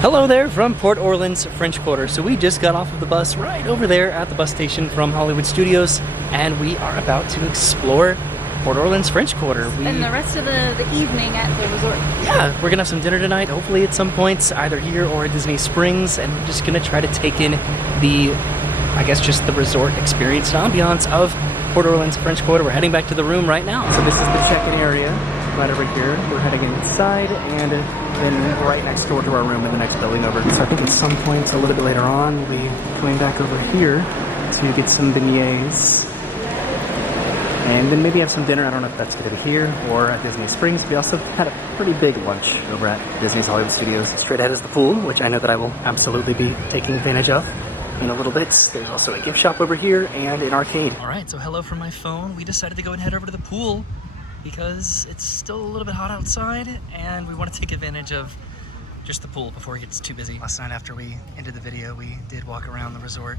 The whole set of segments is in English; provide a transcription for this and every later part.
Hello there from Port Orleans, French Quarter. So we just got off of the bus right over there at the bus station from Hollywood Studios, and we are about to explore Port Orleans, French Quarter. Spend the rest of the evening at the resort. Yeah, we're gonna have some dinner tonight, hopefully at some point, either here or at Disney Springs, and we're just gonna try to take in the, I guess, just the resort experience and ambiance of Port Orleans, French Quarter. We're heading back to the room right now. So this is the check-in area, right over here. We're heading inside, and then right next door to our room in the next building over. So I think at some point a little bit later on, we'll be going back over here to get some beignets. And then maybe have some dinner. I don't know if that's gonna be here or at Disney Springs. We also had a pretty big lunch over at Disney's Hollywood Studios. Straight ahead is the pool, which I know that I will absolutely be taking advantage of in a little bit. There's also a gift shop over here and an arcade. All right, so hello from my phone. We decided to go and head over to the pool because it's still a little bit hot outside and we want to take advantage of just the pool before it gets too busy. Last night after we ended the video, we did walk around the resort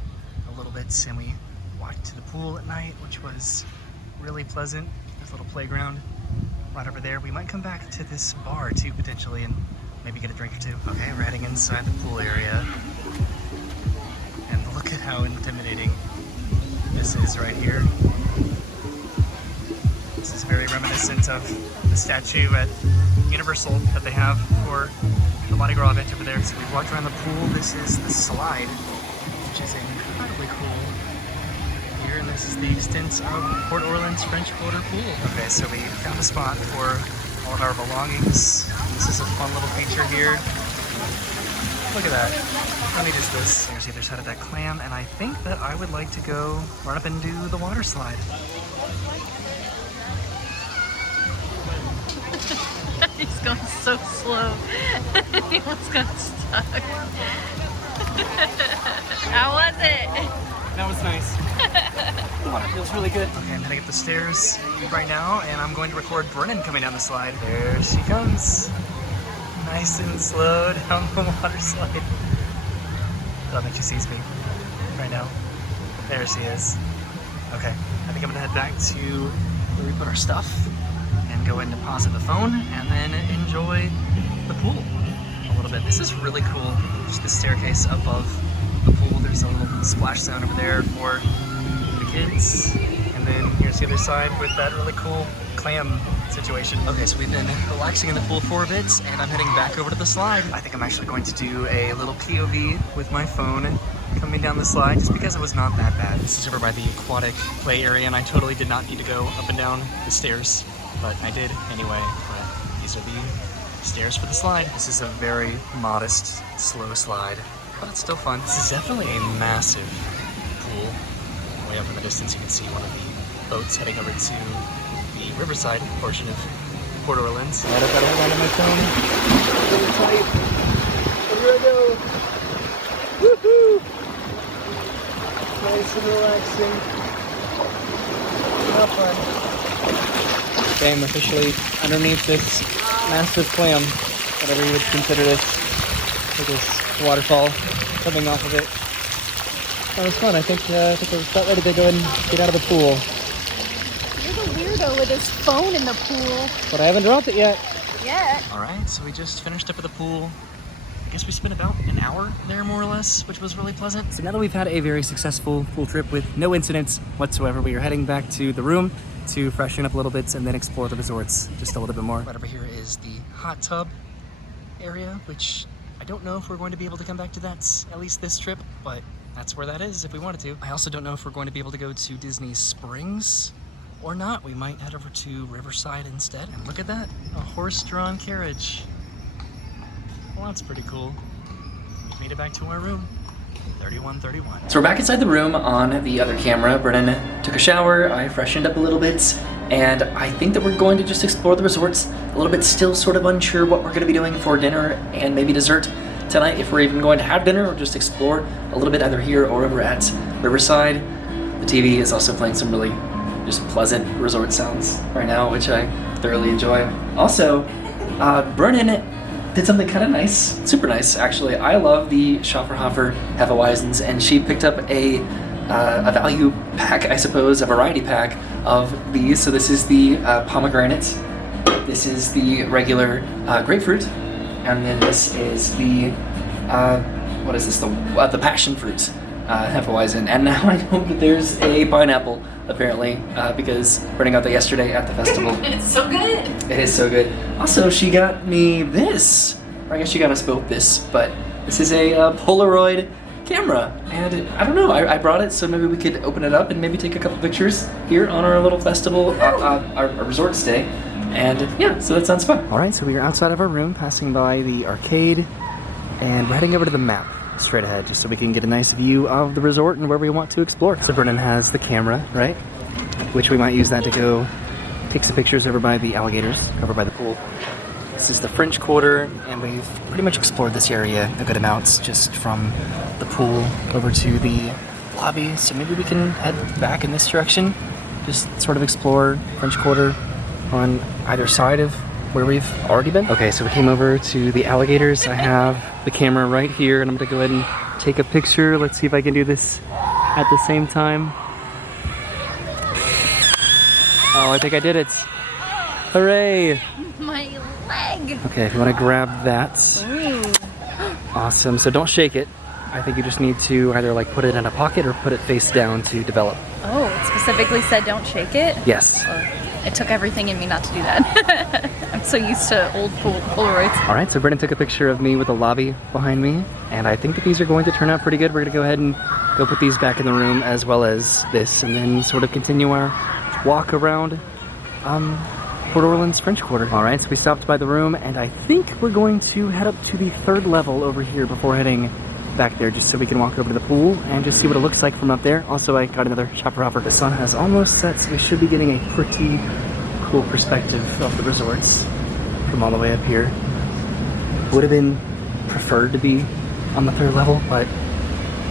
a little bit and we walked to the pool at night, which was really pleasant. There's a little playground right over there. We might come back to this bar too, potentially, and maybe get a drink or two. Okay, we're heading inside the pool area. And look at how intimidating this is right here. This is very reminiscent of the statue at Universal that they have for the Mardi Gras event over there. So we walked around the pool. This is the slide, which is incredibly cool here. And this is the extent of Port Orleans French Quarter pool. Okay, so we found a spot for all of our belongings. This is a fun little feature here. Look at that. How neat is this? Here's the other side of that clam, and I think that I would like to go run up and do the water slide. He's going so slow. He almost got stuck. How was it? That was nice. The water feels really good. Okay, I'm heading up the stairs right now, and I'm going to record Brennan coming down the slide. There she comes. Nice and slow down the water slide. I don't think she sees me right now. There she is. Okay, I think I'm gonna head back to where we put our stuff and go and deposit the phone and then enjoy the pool a little bit. This is really cool. Just the staircase above the pool. There's a little splash zone over there for the kids. And then here's the other side with that really cool clam situation. Okay, so we've been relaxing in the pool for a bit and I'm heading back over to the slide. I think I'm actually going to do a little POV with my phone coming down the slide just because it was not that bad. This is over by the aquatic play area and I totally did not need to go up and down the stairs, but I did anyway. But these are the stairs for the slide. This is a very modest, slow slide, but it's still fun. This is definitely a massive pool. Way up in the distance you can see one of the boats heading over to the Riverside portion of Port Orleans. Right up that headline on my phone. Really tight. Here I go. Woohoo! Nice and relaxing. How fun. Okay, I'm officially underneath this massive clam, whatever you would consider this. With this waterfall coming off of it. That was fun. I think we're about ready to go and get out of the pool. You're the weirdo with his phone in the pool. But I haven't dropped it yet. All right, so we just finished up at the pool. I guess we spent about an hour there, more or less, which was really pleasant. So now that we've had a very successful pool trip with no incidents whatsoever, we are heading back to the room to freshen up a little bit and then explore the resorts just a little bit more. Right over here is the hot tub area, which I don't know if we're going to be able to come back to that at least this trip, but that's where that is if we wanted to. I also don't know if we're going to be able to go to Disney Springs or not. We might head over to Riverside instead. And look at that, a horse-drawn carriage. Well, that's pretty cool. We made it back to our room. 3131. So we're back inside the room on the other camera. Brennan took a shower, I freshened up a little bit, and I think that we're going to just explore the resorts a little bit, still sort of unsure what we're gonna be doing for dinner and maybe dessert tonight, if we're even going to have dinner or just explore a little bit either here or over at Riverside. The TV is also playing some really just pleasant resort sounds right now, which I thoroughly enjoy. Also, Brennan did something kind of nice, super nice actually. I love the Schafferhofer Hefeweizens, and she picked up a value pack, I suppose, a variety pack of these. So this is the pomegranate, this is the regular grapefruit, and then this is the what is this? The passion fruit. Hefeweizen, and now I know that there's a pineapple apparently because Brennan got that yesterday at the festival. It's so good. It is so good. Also, she got me this. Or I guess she got us both this, but this is a Polaroid camera, and I don't know. I brought it so maybe we could open it up and maybe take a couple pictures here on our little festival, our resort stay. And yeah, so that sounds fun. All right, so we are outside of our room, passing by the arcade, and we're heading over to the map. Straight ahead, just so we can get a nice view of the resort and where we want to explore. So Brennan has the camera, right? Which we might use that to go take some pictures over by the alligators, over by the pool. This is the French Quarter, and we've pretty much explored this area a good amount, just from the pool over to the lobby. So maybe we can head back in this direction, just sort of explore French Quarter on either side of where we've already been. Okay, so we came over to the alligators. I have the camera right here, and I'm gonna go ahead and take a picture. Let's see if I can do this at the same time. Oh, I think I did it. Hooray! My leg. Okay, if you wanna grab that. Ooh. Awesome, so don't shake it. I think you just need to either like put it in a pocket or put it face down to develop. Oh, it specifically said don't shake it? Yes. It took everything in me not to do that. I'm so used to old Polaroids. All right, so Brennan took a picture of me with the lobby behind me, and I think that these are going to turn out pretty good. We're gonna go ahead and go put these back in the room as well as this, and then sort of continue our walk around Port Orleans French Quarter. All right, so we stopped by the room, and I think we're going to head up to the 3rd level over here before heading back there, just so we can walk over to the pool and just see what it looks like from up there. Also, I got another shopper offer. The sun has almost set, so we should be getting a pretty cool perspective of the resorts from all the way up here. Would have been preferred to be on the 3rd level, but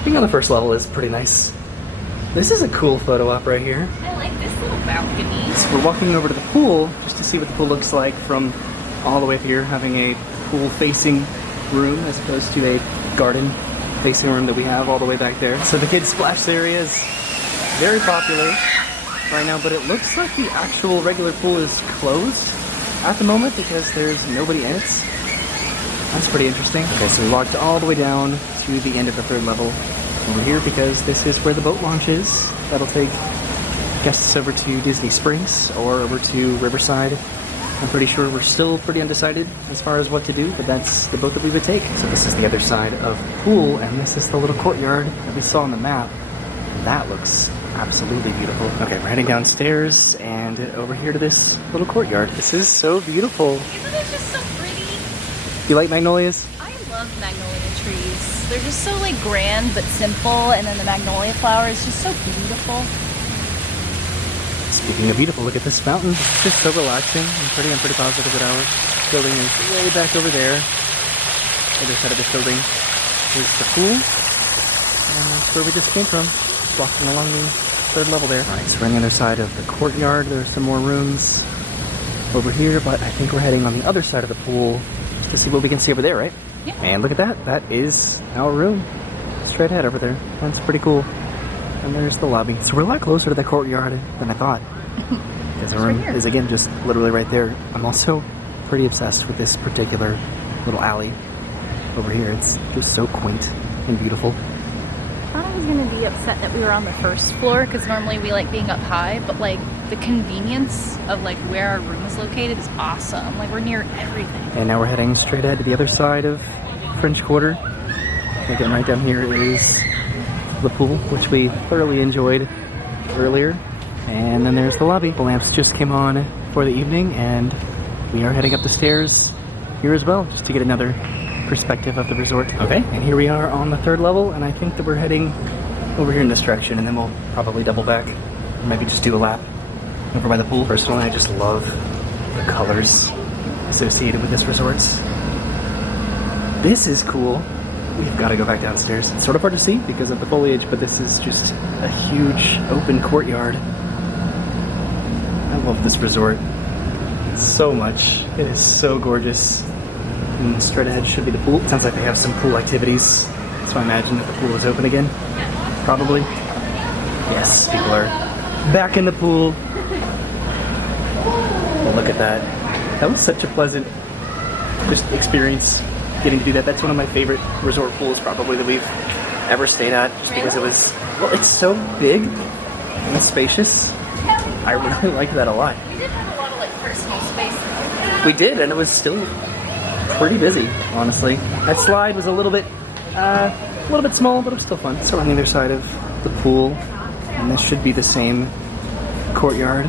being on the 1st level is pretty nice. This is a cool photo op right here. I like this little balcony. So we're walking over to the pool just to see what the pool looks like from all the way up here, having a pool facing room as opposed to a garden facing room that we have all the way back there. So the kids' splash area is very popular right now, but it looks like the actual regular pool is closed at the moment because there's nobody in it. That's pretty interesting. Okay, so we walked all the way down to the end of the 3rd level over here because this is where the boat launch is. That'll take guests over to Disney Springs or over to Riverside. I'm pretty sure we're still pretty undecided as far as what to do, but that's the boat that we would take. So this is the other side of the pool, and this is the little courtyard that we saw on the map. That looks absolutely beautiful. Okay, we're heading downstairs and over here to this little courtyard. This is so beautiful. Isn't it just so pretty? You like magnolias? I love magnolia trees. They're just so like grand but simple, and then the magnolia flower is just so beautiful. Speaking of beautiful, look at this fountain. It's just so relaxing. I'm pretty positive that our building is way back over there. Other side of this building is the pool. And that's where we just came from. Just walking along the 3rd level there. Alright, so we're on the other side of the courtyard. There are some more rooms over here, but I think we're heading on the other side of the pool just to see what we can see over there, right? Yeah. And look at that. That is our room. Straight ahead over there. That's pretty cool. And there's the lobby. So we're a lot closer to the courtyard than I thought. Because our room is, again, just literally right there. I'm also pretty obsessed with this particular little alley over here. It's just so quaint and beautiful. I thought I was going to be upset that we were on the 1st floor, because normally we like being up high, but like the convenience of like where our room is located is awesome. Like we're near everything. And now we're heading straight ahead to the other side of French Quarter. Again, right down here is the pool, which we thoroughly enjoyed earlier. And then there's the lobby. The lamps just came on for the evening, and we are heading up the stairs here as well, just to get another perspective of the resort. Okay, and here we are on the 3rd level, and I think that we're heading over here in this direction, and then we'll probably double back, or maybe just do a lap over by the pool. Personally, I just love the colors associated with this resort. This is cool. We've got to go back downstairs. It's sort of hard to see because of the foliage, but this is just a huge open courtyard. I love this resort so much. It is so gorgeous. And straight ahead should be the pool. Sounds like they have some pool activities, so I imagine that the pool is open again. Probably. Yes, people are back in the pool. Well, look at that. That was such a pleasant just experience getting to do that. That's one of my favorite resort pools probably that we've ever stayed at, just because it was, well, it's so big and spacious. I really like that a lot. We did have a lot of like personal space though. We did, and it was still pretty busy, honestly. That slide was a little bit small, but it was still fun. So on the other side of the pool, and this should be the same courtyard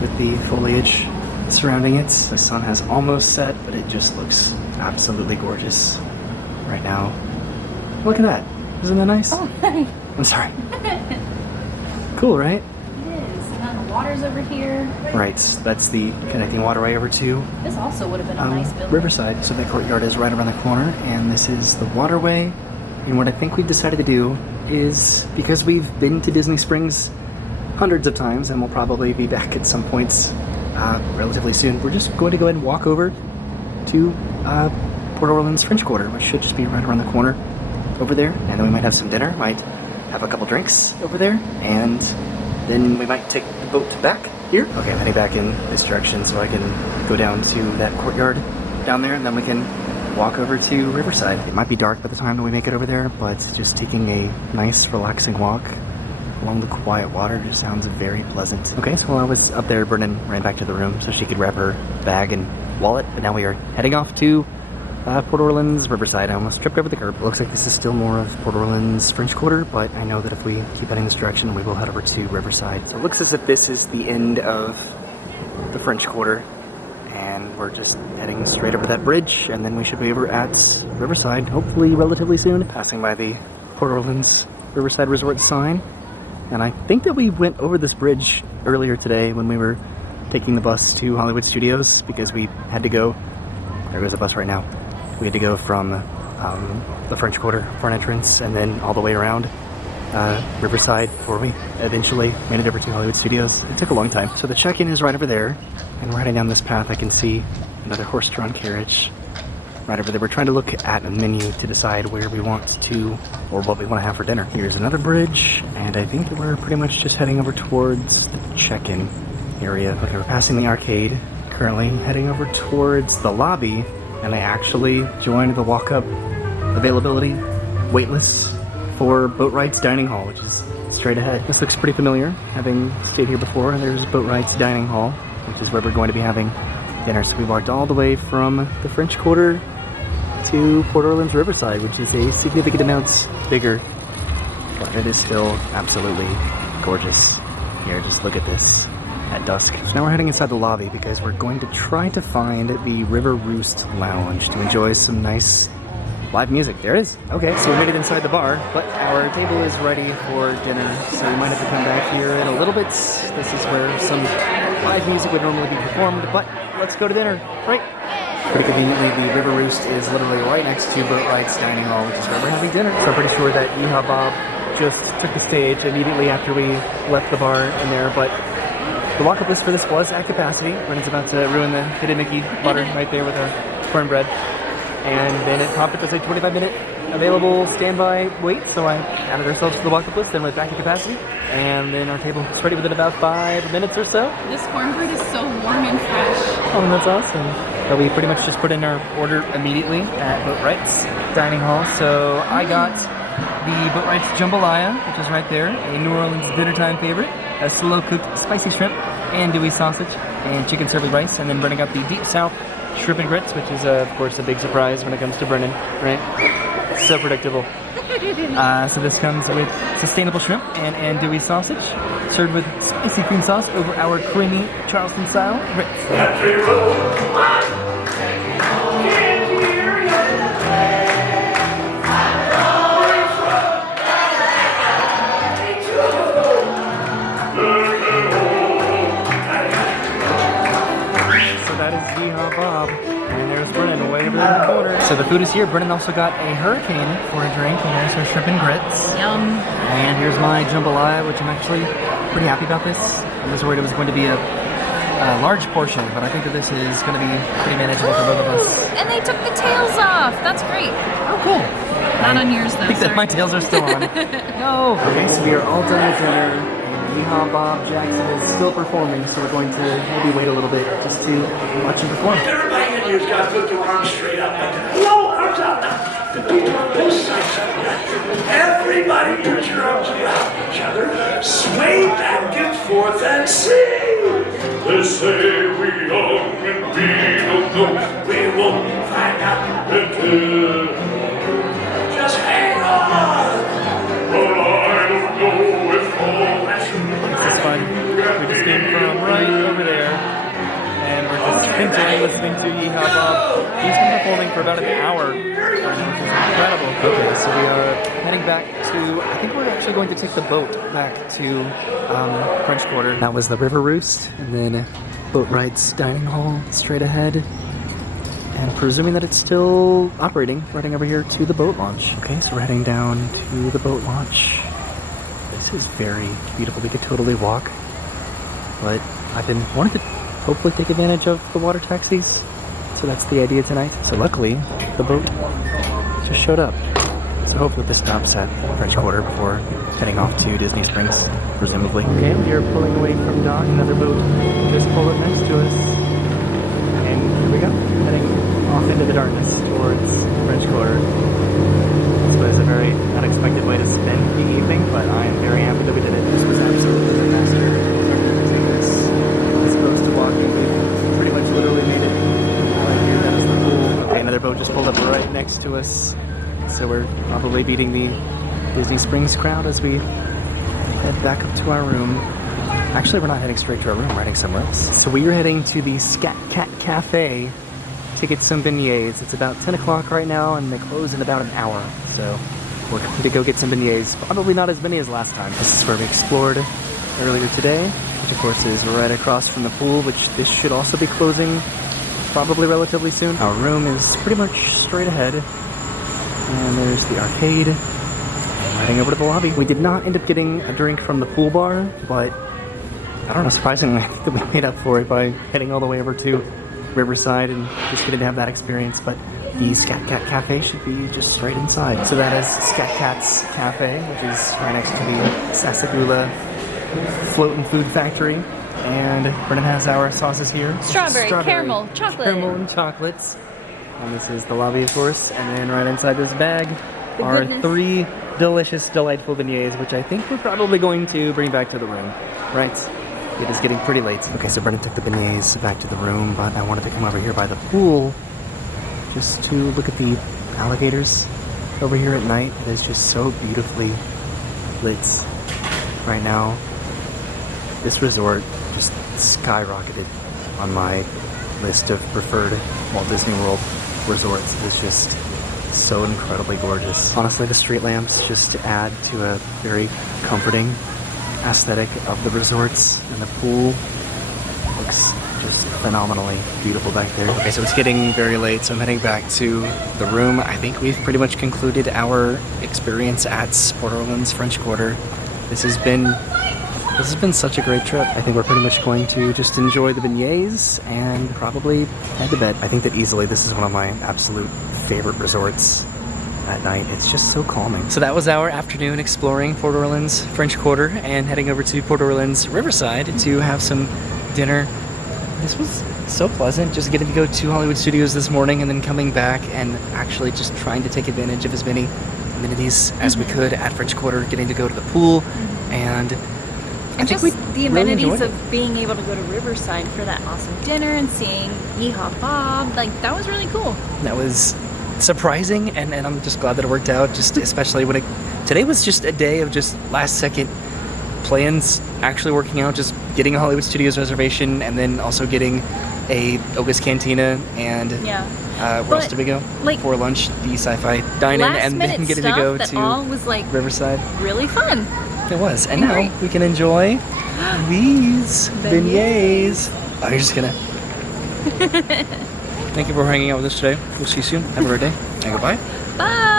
with the foliage surrounding it. The sun has almost set, but it just looks absolutely gorgeous right now. Look at that. Isn't that nice? Oh, nice. I'm sorry. Cool, right? It is. And then the water's over here. Right, that's the connecting waterway over to This also would have been a nice building. Riverside. So that courtyard is right around the corner, and this is the waterway. And what I think we've decided to do is, because we've been to Disney Springs hundreds of times, and we'll probably be back at some points relatively soon, we're just going to go ahead and walk over to Port Orleans French Quarter, which should just be right around the corner over there. And then we might have some dinner, might have a couple drinks over there, and then we might take the boat back here. Okay, I'm heading back in this direction so I can go down to that courtyard down there, and then we can walk over to Riverside. It might be dark by the time that we make it over there, but just taking a nice relaxing walk along the quiet water just sounds very pleasant. Okay, so while I was up there, Brennan ran back to the room so she could grab her bag and wallet, and now we are heading off to Port Orleans Riverside. I almost tripped over the curb. It looks like this is still more of Port Orleans French Quarter, but I know that if we keep heading this direction, we will head over to Riverside. So it looks as if this is the end of the French Quarter, and we're just heading straight over that bridge, and then we should be over at Riverside, hopefully relatively soon. Passing by the Port Orleans Riverside Resort sign, and I think that we went over this bridge earlier today when we were taking the bus to Hollywood Studios, because we had to go, there goes a bus right now, we had to go from the French Quarter front entrance and then all the way around Riverside before we eventually made it over to Hollywood Studios. It took a long time. So the check-in is right over there, and we're heading down this path. I can see another horse-drawn carriage right over there. We're trying to look at a menu to decide where we want to, or what we want to have for dinner. Here's another bridge, and I think that we're pretty much just heading over towards the check-in area. Okay, we're passing the arcade, currently heading over towards the lobby, and I actually joined the walk-up availability waitlist for Boat Rides Dining Hall, which is straight ahead. This looks pretty familiar, having stayed here before. There's Boat Rides Dining Hall, which is where we're going to be having dinner. So we walked all the way from the French Quarter to Port Orleans Riverside, which is a significant amount bigger, but it is still absolutely gorgeous. Here, just look at this at dusk. So now we're heading inside the lobby because we're going to try to find the River Roost Lounge to enjoy some nice live music. There it is. Okay, so we made it inside the bar, but our table is ready for dinner, so we might have to come back here in a little bit. This is where some live music would normally be performed, but let's go to dinner, right? Pretty conveniently, the River Roost is literally right next to Boat Rides Dining Hall, which is where we're having dinner. So I'm pretty sure that Yeehaw Bob just took the stage immediately after we left the bar in there, but the walk-up list for this was at capacity. Brennan's about to ruin the Hidden Mickey butter right there with our cornbread. And then it popped up as a 25-minute available standby wait, so I added ourselves to the walk-up list and went back to capacity. And then our table was ready within about 5 minutes or so. This cornbread is so warm and fresh. Oh, that's awesome. So we pretty much just put in our order immediately at Boat Rides Dining Hall. So I got the Boat Rides Jambalaya, which is right there, a New Orleans dinner time favorite, a slow-cooked spicy shrimp, andouille sausage, and chicken served with rice. And then Brennan got the Deep South shrimp and grits, which is, of course, a big surprise when it comes to Brennan, right? So predictable. So this comes with sustainable shrimp and andouille sausage, served with spicy cream sauce over our creamy Charleston-style grits. Yeehaw Bob. And there's Brennan way over there in the corner. So the food is here. Brennan also got a hurricane for a drink, and there's her shrimp and grits. Yum. And here's my jambalaya, which I'm actually pretty happy about this. I was worried it was going to be a large portion, but I think that this is going to be pretty manageable for both of us. And they took the tails off. That's great. Oh, cool. Not on yours, though. I think that my tails are still on. No. Okay, so we are all done with dinner. Yeehaw Bob Jackson is still performing, so we're going to maybe wait a little bit just to watch him perform. of you's got to put your arms straight up like that. Hello, arms out now. The people on both sides of you. Everybody put your arms around each other. Sway back and forth and sing. They say we young and we don't know. We won't find out until. Just hang on. But I don't know if all that's This is fun. We just came from right over there, and we're just enjoying listening to Yeehaw Bob. He's been performing for about an hour, which is incredible. Okay, so we are heading back to, I think we're actually going to take the boat back to French Quarter. That was the River Roost, and then boat rides dining hall straight ahead. And presuming that it's still operating, we're heading over here to the boat launch. Okay, so we're heading down to the boat launch. This is very beautiful. We could totally walk, but I've been wanting to hopefully take advantage of the water taxis. So that's the idea tonight. So luckily, the boat just showed up. So hopefully this stops at French Quarter before heading off to Disney Springs, presumably. Okay, we are pulling away from dock. Another boat just pulled up next to us. And here we go, heading off into the darkness towards French Quarter. This was a very unexpected way to spend the evening, but I am very happy that we did it. This was absolutely a disaster. As opposed to walking, we pretty much literally made it right here. That is the pool. Okay, another boat just pulled up right next to us. So we're probably beating the Disney Springs crowd as we head back up to our room. Actually, we're not heading straight to our room, we're heading somewhere else. So we are heading to the Scat Cat Cafe to get some beignets. It's about 10 o'clock right now, and they close in about an hour. So we're going to go get some beignets. Probably not as many as last time. This is where we explored earlier today, which of course is right across from the pool, which this should also be closing probably relatively soon. Our room is pretty much straight ahead. And there's the arcade. I'm heading over to the lobby. We did not end up getting a drink from the pool bar, but I don't know, surprisingly, I think that we made up for it by heading all the way over to Riverside and just getting to have that experience. But the Scat Cat Cafe should be just straight inside. So that is Scat Cat's Cafe, which is right next to the Sasagula Floating Food Factory. And Brennan has our sauces here. Strawberry, caramel, chocolate. Caramel and chocolates. And this is the lobby, of course. And then right inside this bag are 3 delicious, delightful beignets, which I think we're probably going to bring back to the room, right? It is getting pretty late. Okay, so Brennan took the beignets back to the room, but I wanted to come over here by the pool just to look at the alligators over here at night. It is just so beautifully lit right now. This resort just skyrocketed on my list of preferred Walt Disney World resorts. It is just so incredibly gorgeous. Honestly, the street lamps just add to a very comforting aesthetic of the resorts, and the pool looks just phenomenally beautiful back there. Okay, so it's getting very late, so I'm heading back to the room. I think we've pretty much concluded our experience at Port Orleans French Quarter. This has been such a great trip. I think we're pretty much going to just enjoy the beignets and probably head to bed. I think that easily this is one of my absolute favorite resorts at night. It's just so calming. So that was our afternoon exploring Port Orleans French Quarter and heading over to Port Orleans Riverside to have some dinner. This was so pleasant, just getting to go to Hollywood Studios this morning and then coming back and actually just trying to take advantage of as many amenities as we could at French Quarter, getting to go to the pool and just the amenities of being able to go to Riverside for that awesome dinner and seeing Yeehaw Bob, like that was really cool. That was surprising, and I'm just glad that it worked out, just especially when today was just a day of just last second plans actually working out, just getting a Hollywood Studios reservation and then also getting a Oga's Cantina and where else did we go? Like, for lunch, the Sci-Fi Dine-In, and then getting to go to all was like Riverside. Really fun. It was, and now we can enjoy these beignets. Oh, you're just gonna. Thank you for hanging out with us today. We'll see you soon. Have a great day, and goodbye. Bye.